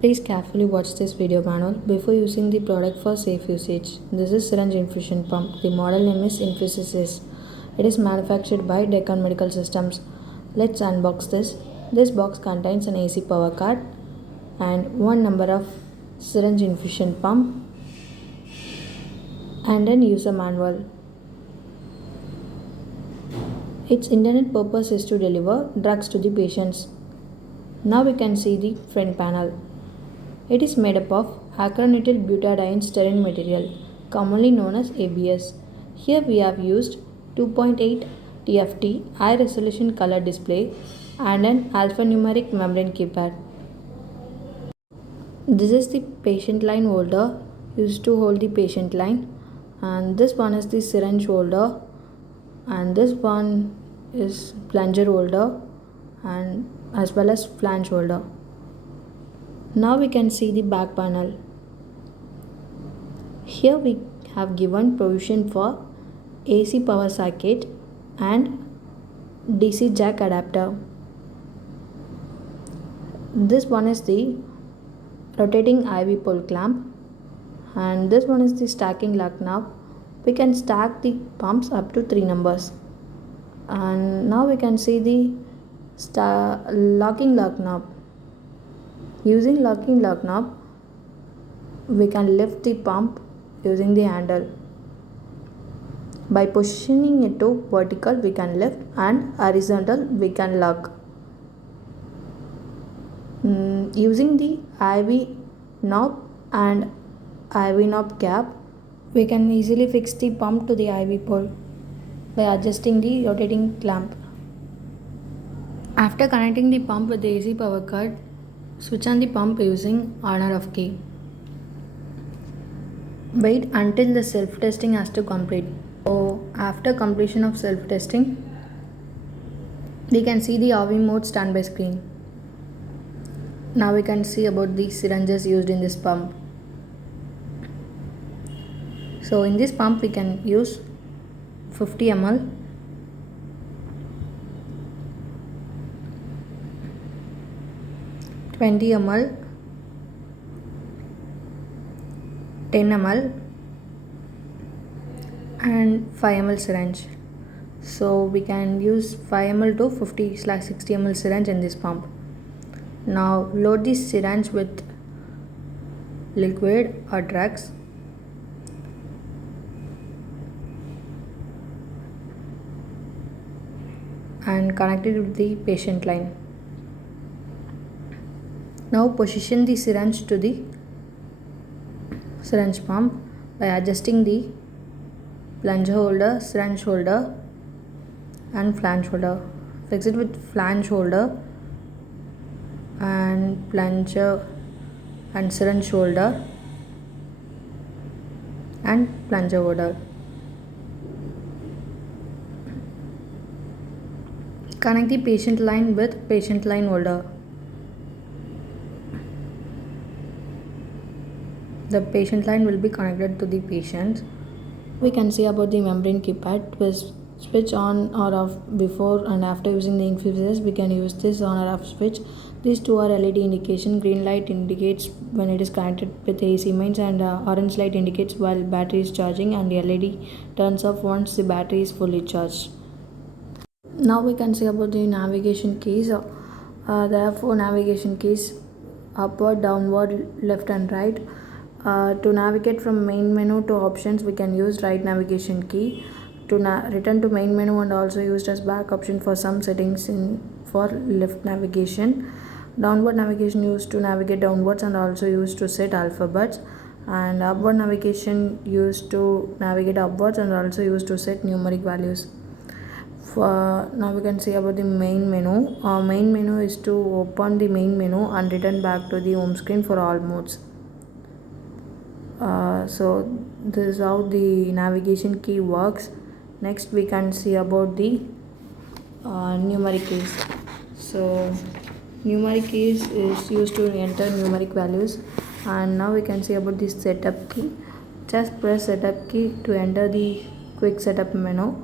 Please carefully watch this video manual before using the product for safe usage. This is Syringe Infusion Pump. The model name is INFUSYS-S. It is manufactured by Deccan Medical Systems. Let's unbox this. This box contains an AC power cord and one number of syringe infusion pump and an user manual. Its intended purpose is to deliver drugs to the patients. Now we can see the front panel. It is made up of acronyl butadiene styrene material, commonly known as ABS. Here we have used 2.8 TFT high resolution color display and an alphanumeric membrane keypad. This is the patient line holder used to hold the patient line, and this one is the syringe holder, and this one is plunger holder and as well as flange holder. Now we can see the back panel. Here we have given provision for AC power socket and DC jack adapter. This one is the rotating IV pole clamp, and this one is the stacking lock knob. We can stack the pumps up to 3 numbers. And now we can see the locking lock knob. Using locking lock knob, we can lift the pump using the handle. By positioning it to vertical, we can lift, and horizontal, we can lock. Using the IV knob and IV knob cap, we can easily fix the pump to the IV pole by adjusting the rotating clamp. After connecting the pump with the AC power cord, switch on the pump using on/off key. Wait until the self-testing has to complete. So after completion of self-testing, we can see the RV mode standby screen. Now we can see about the syringes used in this pump. So in this pump we can use 50 ml, 20 ml, 10 ml and 5 ml syringe. So we can use 5 ml to 50/60 ml syringe in this pump. Now load this syringe with liquid or drugs. And connect it with the patient line. Now position the syringe to the syringe pump by adjusting the plunger holder, syringe holder and flange holder. Fix it with flange holder and plunger and syringe holder and plunger holder. Connect the patient line with patient line holder. The patient line will be connected to the patient. We can see about the membrane keypad. Switch on or off before and after using the INFUSYS. We can use this on or off switch. These two are LED indication. Green light indicates when it is connected with AC mains, and orange light indicates while battery is charging, and the LED turns off once the battery is fully charged. Now we can see about the navigation keys. There are 4 navigation keys: upward, downward, left and right. To navigate from main menu to options, we can use right navigation key. To return to main menu and also used as back option for some settings for left navigation. Downward navigation used to navigate downwards and also used to set alphabets. And upward navigation used to navigate upwards and also used to set numeric values. Now we can see about the main menu. Main menu is to open the main menu and return back to the home screen for all modes. So this is how the navigation key works. Next we can see about the numeric keys. So numeric keys is used to enter numeric values. And now we can see about the setup key. Just press setup key to enter the quick setup menu.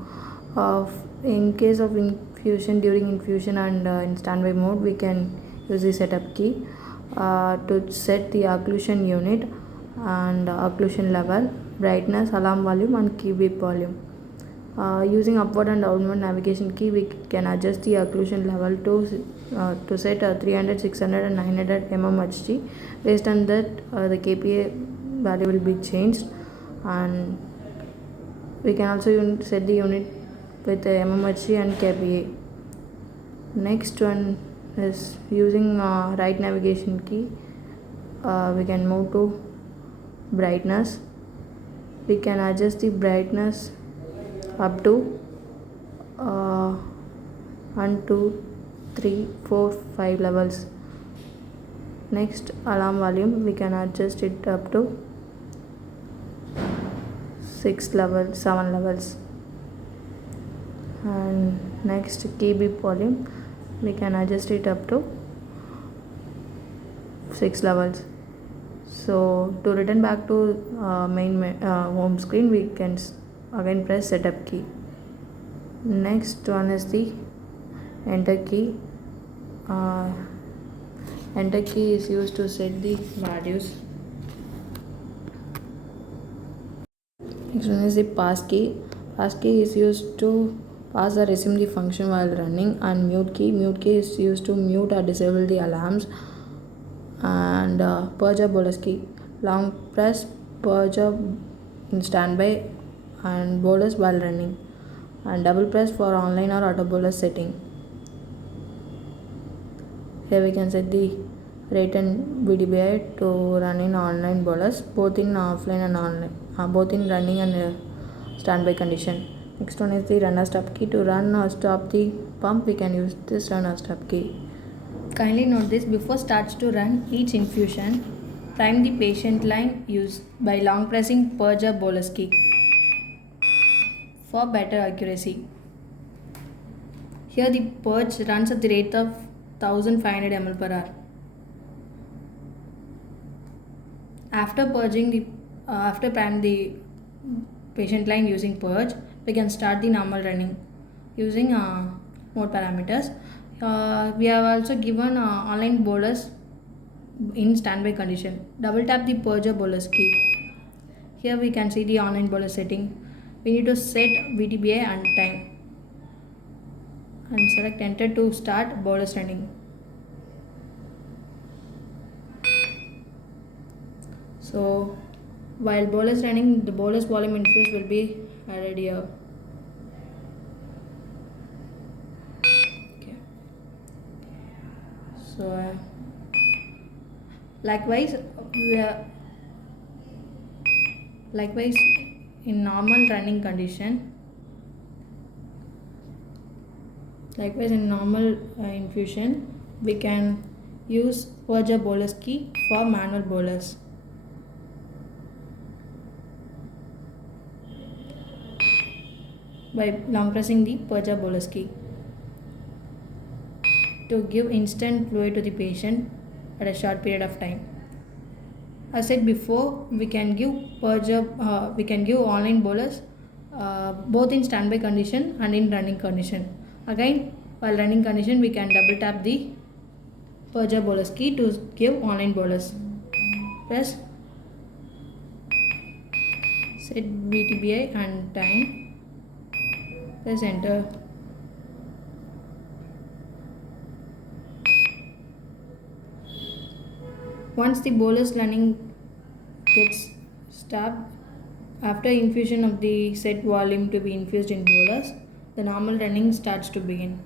In case of infusion, during infusion and in standby mode, we can use the setup key. to set the occlusion unit and occlusion level, brightness, alarm volume and key beep volume. Using upward and downward navigation key, we can adjust the occlusion level to set 300, 600 and 900 mmHg. Based on that, the KPA value will be changed, and we can also set the unit with mmHg and KPA. Next one is using right navigation key. We can move to brightness. We can adjust the brightness up to 1, 2, 3, 4, 5 levels. Next, alarm volume, we can adjust it up to 6 levels, 7 levels. And next, key beep volume, we can adjust it up to 6 levels. So to return back to main home screen, we can again press setup key. Next one is the enter key. Enter key is used to set the values. Next one is the pass key. Pass key is used to pass or resume the function while running, and mute key. Mute key is used to mute or disable the alarms. And purge or bolus key. Long press purge in standby and bolus while running, and double press for online or auto bolus setting. Here we can set the rate and VDBI to run in online bolus, both in offline and online, both in running and standby condition. Next one is the run or stop key. To run or stop the pump, we can use this run or stop key. Kindly note this: before starts to run each infusion, prime the patient line used by long pressing purge or bolus key for better accuracy. Here the purge runs at the rate of 1500 ml per hour. After priming the patient line using purge, we can start the normal running using mode parameters. We have also given online bolus in standby condition. Double tap the purge or bolus key. Here we can see the online bolus setting. We need to set VTBA and time, and select enter to start bolus running. So while bolus running, the bolus volume infuse will be added here. Okay. So likewise in normal running condition, infusion, we can use purge or bolus key for manual bolus. By long pressing the purge or bolus key to give instant fluid to the patient at a short period of time. As said before, we can give online bolus both in standby condition and in running condition. Again, while running condition, we can double tap the purge or bolus key to give online bolus. Press set VTBI and time. Press enter. Once the bolus running gets stopped, after infusion of the set volume to be infused in bolus, the normal running starts to begin.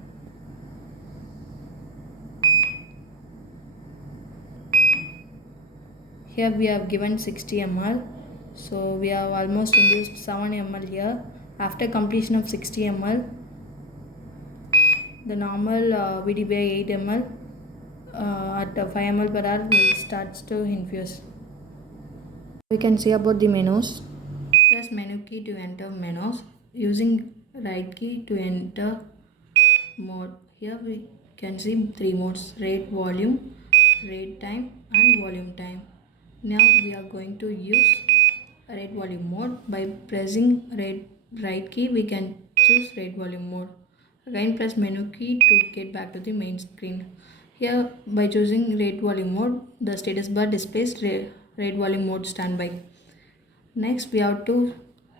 Here we have given 60 ml, so we have almost induced 7 ml here. After completion of 60 ml, the normal VDBI 8 ml at 5 ml per hour will starts to infuse. We can see about the menus. Press menu key to enter menus. Using right key to enter mode. Here we can see 3 modes: rate volume, rate time and volume time. Now we are going to use rate volume mode. By pressing right key, we can choose rate volume mode. Again press menu key to get back to the main screen. Here, by choosing rate volume mode, the status bar displays rate volume mode standby. Next, we have to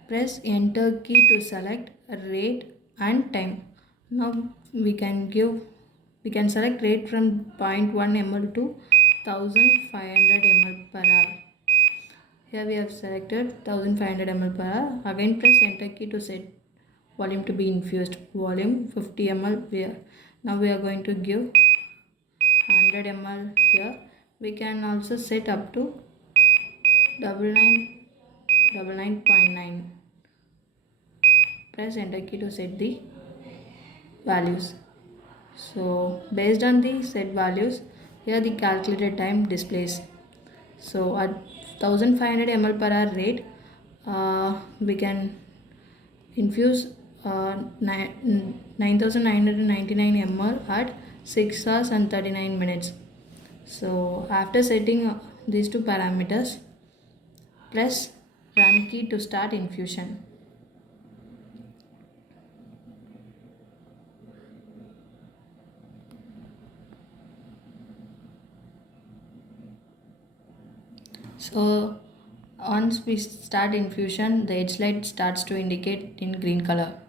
press enter key to select rate and time. Now we can select rate from 0.1 ml to 1500 ml per hour. Here we have selected 1500 ml per hour. Again press enter key to set volume to be infused. Volume 50 ml. Now we are going to give 100 ml here. We can also set up to 99.9. Press enter key to set the values. So based on the set values, here the calculated time displays. So at 1500 ml per hour rate, we can infuse 9999 ml at 6 hours and 39 minutes. So after setting these two parameters, press run key to start infusion. So once we start infusion, the edge light starts to indicate in green color.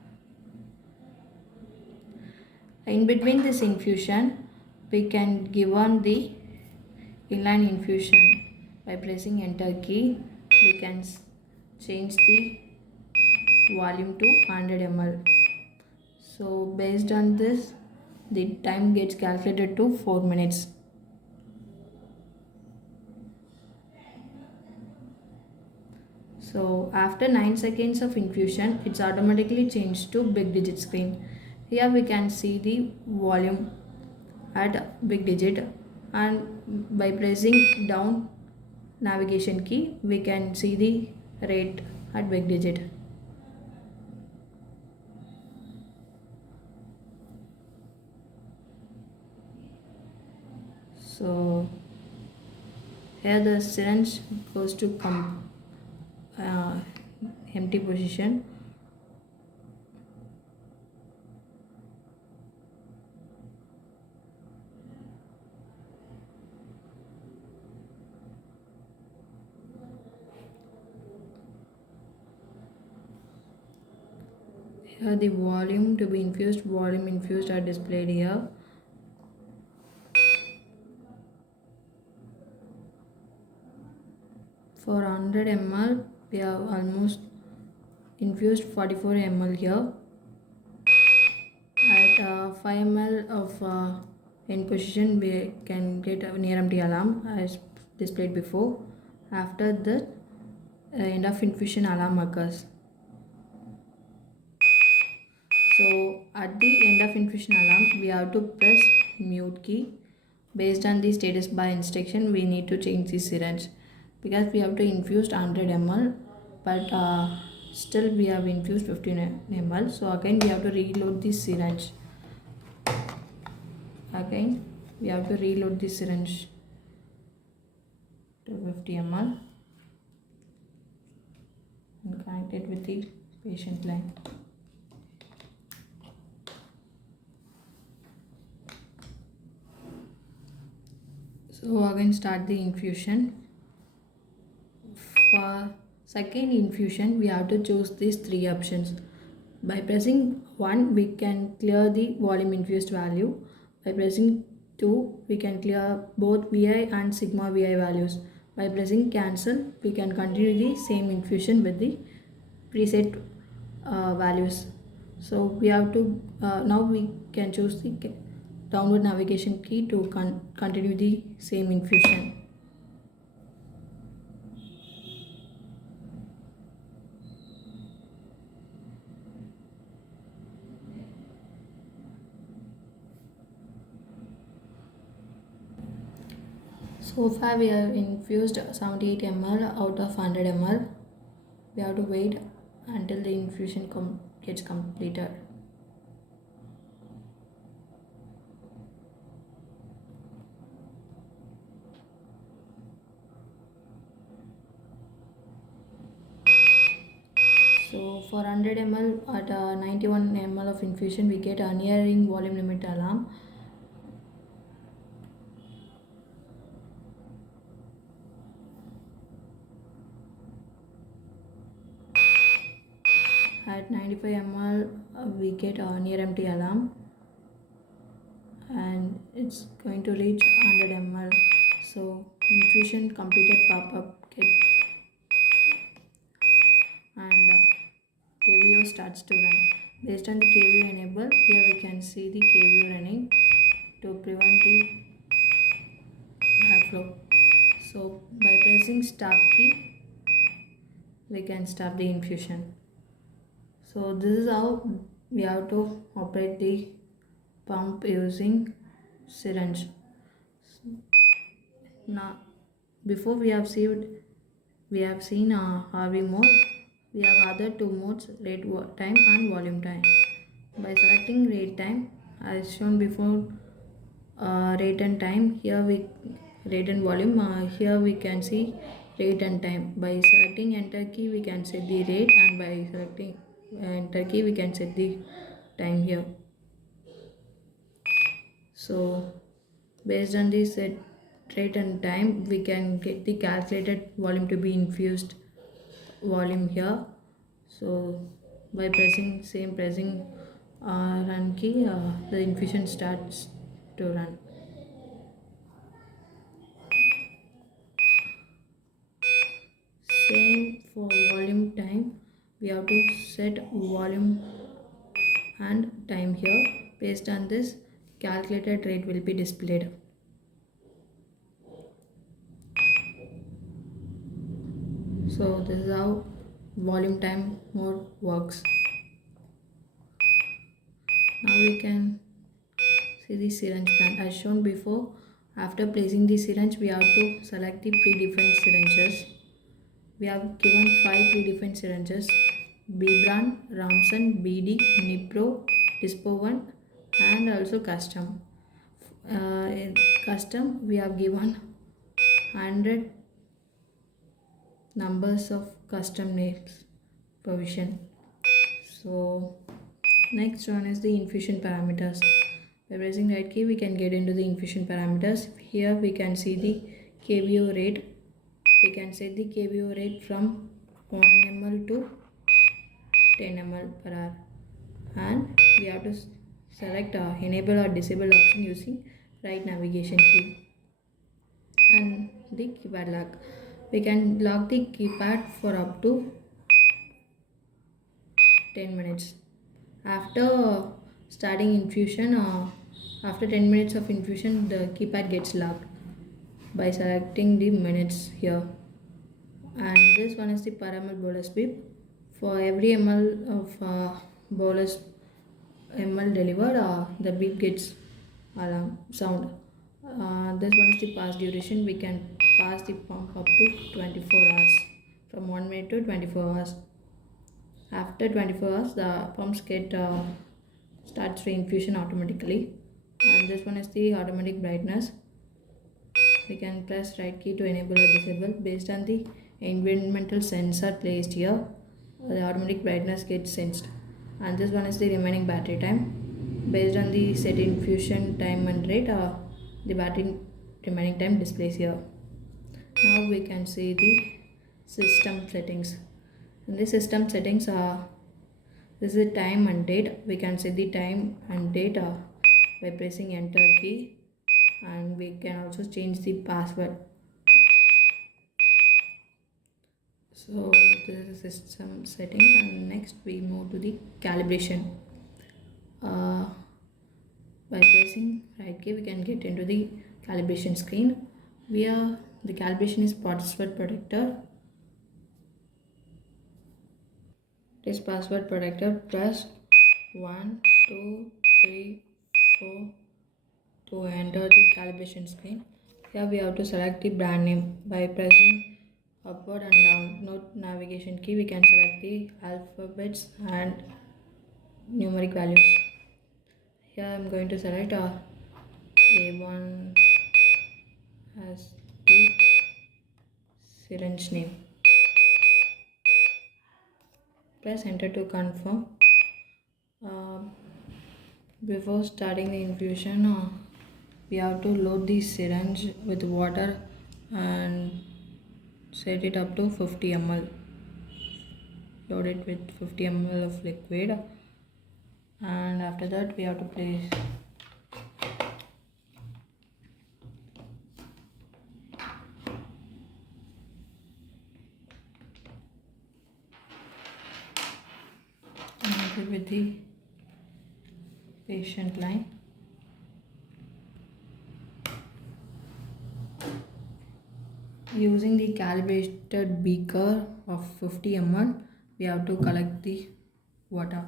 In between this infusion, we can give on the inline infusion. By pressing enter key, we can change the volume to 100 ml. So based on this, the time gets calculated to 4 minutes. So after 9 seconds of infusion, it's automatically changed to big digit screen. Here we can see the volume at big digit, and by pressing down navigation key, we can see the rate at big digit. So here the syringe goes to empty position. Here the volume to be infused, volume infused are displayed here. For 100 ml, we have almost infused 44 ml here. At 5 ml of in position, we can get a near empty alarm as displayed before. After that, end of infusion alarm occurs. So at the end of infusion alarm, we have to press mute key. Based on the status bar instruction, we need to change the syringe because we have to infuse 100 ml, but still we have infused 15 ml. So again we have to reload the syringe. Again we have to reload the syringe to 50 ml and connect it with the patient line. So again start the infusion. For second infusion, we have to choose these three options. By pressing 1, we can clear the volume infused value. By pressing 2, we can clear both VI and sigma VI values. By pressing cancel, we can continue the same infusion with the preset values. So we have to now we can choose the downward navigation key to continue the same infusion. So far we have infused 78 ml out of 100 ml. We have to wait until the infusion gets completed. So for 100 ml at 91 ml of infusion, we get a nearing volume limit alarm. At 95 ml, we get a near empty alarm, and it's going to reach 100 ml. So infusion completed pop-up get, and KVO starts to run. Based on the KVO enable, here we can see the KVO running to prevent the backflow. So by pressing start key, we can start the infusion. So this is how we have to operate the pump using syringe. Now, before we have seen RV mode. We have other two modes: rate time and volume time. By selecting rate time, as shown before, rate and time. Here we rate and volume. Here we can see rate and time. By selecting enter key, we can set the rate, and by selecting enter key, we can set the time here. So based on the set rate and time, we can get the calculated volume to be infused volume here. So by pressing run key, the infusion starts to run. Same for volume time, we have to set volume and time here. Based on this, calculated rate will be displayed. So this is how volume time mode works. Now we can see the syringe brand as shown before. After placing the syringe, we have to select the predefined syringes. We have given 5 predefined syringes: B brand, Ramson, BD, Nipro, Dispo 1, and also custom. In custom, we have given 100 numbers of custom names provision. So next one is the infusion parameters. By pressing right key, we can get into the infusion parameters. Here we can see the KVO rate. We can set the KVO rate from 1 ml to 10 ml per hour, and we have to select enable or disable option using right navigation key and the keypad lock. We can lock the keypad for up to 10 minutes. After starting infusion, after 10 minutes of infusion, the keypad gets locked by selecting the minutes here. And this one is the per ml bolus beep. For every ml of bolus ml delivered, the beep gets alarm sound. This one is the pass duration. We can pass the pump up to 24 hours, from 1 minute to 24 hours. After 24 hours, the pumps get starts to infusion automatically. And this one is the automatic brightness. We can press right key to enable or disable. Based on the environmental sensor placed here, the automatic brightness gets sensed. And this one is the remaining battery time. Based on the set infusion time and rate, the battery remaining time displays here. Now we can see the system settings. In the system settings, this is the time and date. We can set the time and date by pressing enter key, and we can also change the password. So this is system settings, and next we move to the calibration. By pressing right key, we can get into the calibration screen. The calibration is password protector. This password protector, press 1, 2, 3, 4 to enter the calibration screen. Here we have to select the brand name. By pressing upward and down note navigation key, we can select the alphabets and numeric values. Here I am going to select A1 as the syringe name. Press enter to confirm. Before starting the infusion, we have to load the syringe with water and set it up to 50 ml. load it with 50 ml of liquid, and after that we have to place with the patient line. Using the calibrated beaker of 50 ml, we have to collect the water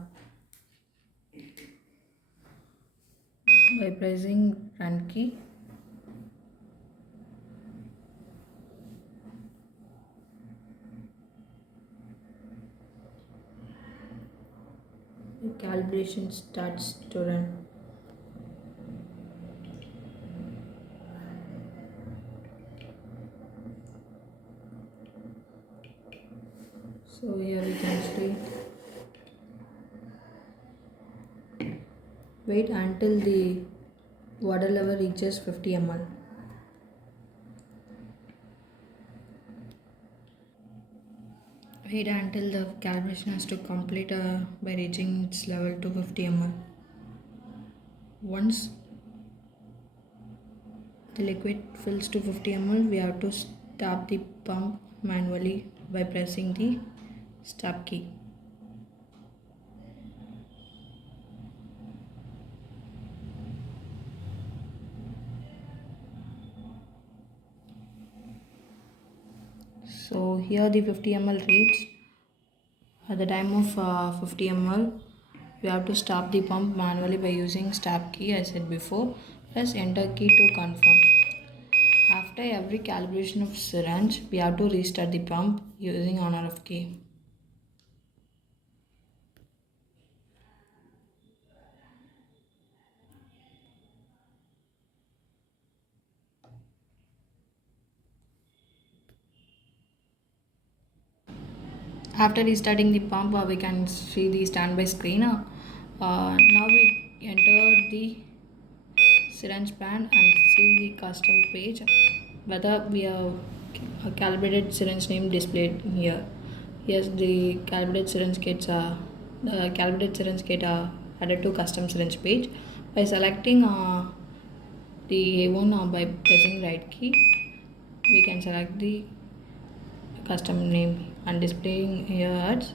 by pressing run key. The calibration starts to run. So here we can see, wait until the water level reaches 50 ml. Wait until the calibration has to complete by reaching its level to 50 ml. Once the liquid fills to 50 ml, we have to stop the pump manually by pressing the stop key. So here the 50 ml reads. At the time of 50 ml, we have to stop the pump manually by using stop key, I said before. Press enter key to confirm. After every calibration of syringe, we have to restart the pump using on or off key. After restarting the pump, we can see the standby screen. Now we enter the syringe pan and see the custom page whether we have a calibrated syringe name displayed here. Yes, the calibrated syringe kits are added to custom syringe page. By selecting the A1 by pressing right key, we can select the custom name and displaying as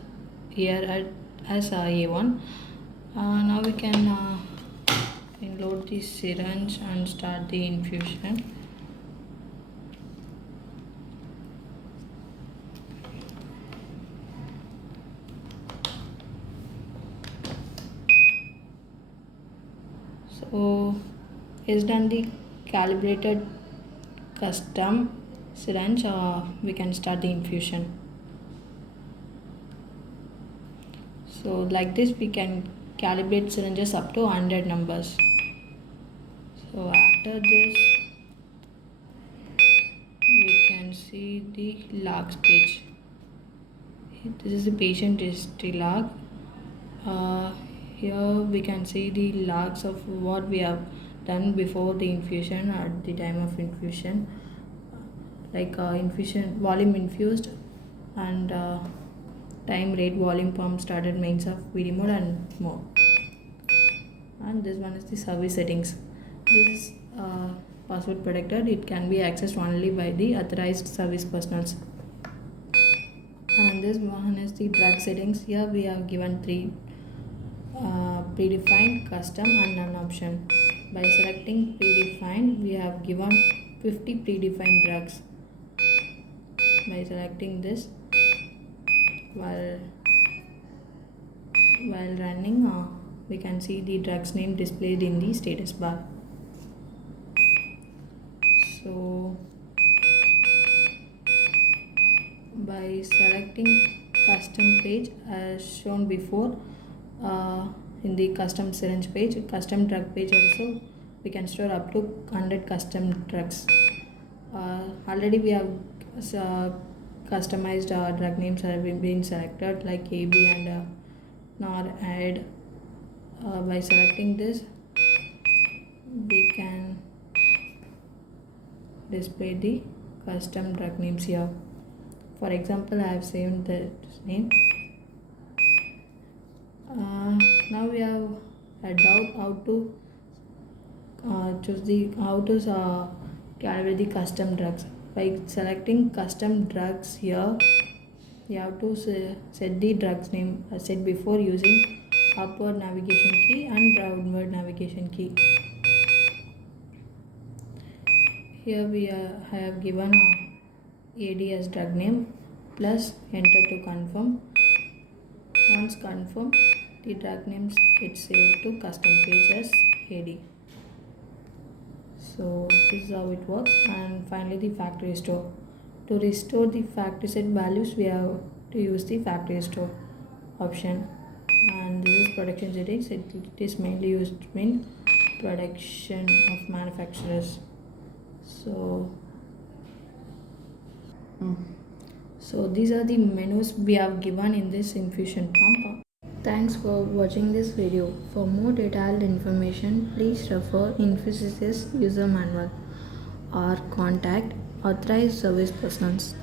A1. Now we can load the syringe and start the infusion. So is done the calibrated custom syringe, we can start the infusion. So like this we can calibrate syringes up to 100 numbers. So after this we can see the logs page. This is the patient history log. Here we can see the logs of what we have done before the infusion, at the time of infusion, like infusion volume infused and time, rate, volume, pump started, mains of VD mode and more. And this one is the service settings. This is password protected. It can be accessed only by the authorized service personals. And this one is the drug settings. Here we have given 3 predefined, custom and none option. By selecting predefined, we have given 50 predefined drugs. By selecting this, while running, we can see the drugs name displayed in the status bar. So by selecting custom page as shown before, in the custom syringe page, custom drug page also, we can store up to 100 custom drugs. Already we have customized drug names have been selected, like AB and NOR-AD. By selecting this, we can display the custom drug names here. For example, I have saved this name Now we have a doubt how to choose the how to calculate the custom drugs. By selecting custom drugs here, you have to set the drugs name as said before using upward navigation key and downward navigation key. Here we have given AD as drug name plus enter to confirm. Once confirmed, the drug names get saved to custom page as AD. So this is how it works. And finally the factory restore. To restore the factory set values, we have to use the factory restore option. And this is production settings. It is mainly used in production of manufacturers. So these are the menus we have given in this infusion pump. Thanks for watching this video. For more detailed information, please refer INFUSYS-S user manual or contact authorized service persons.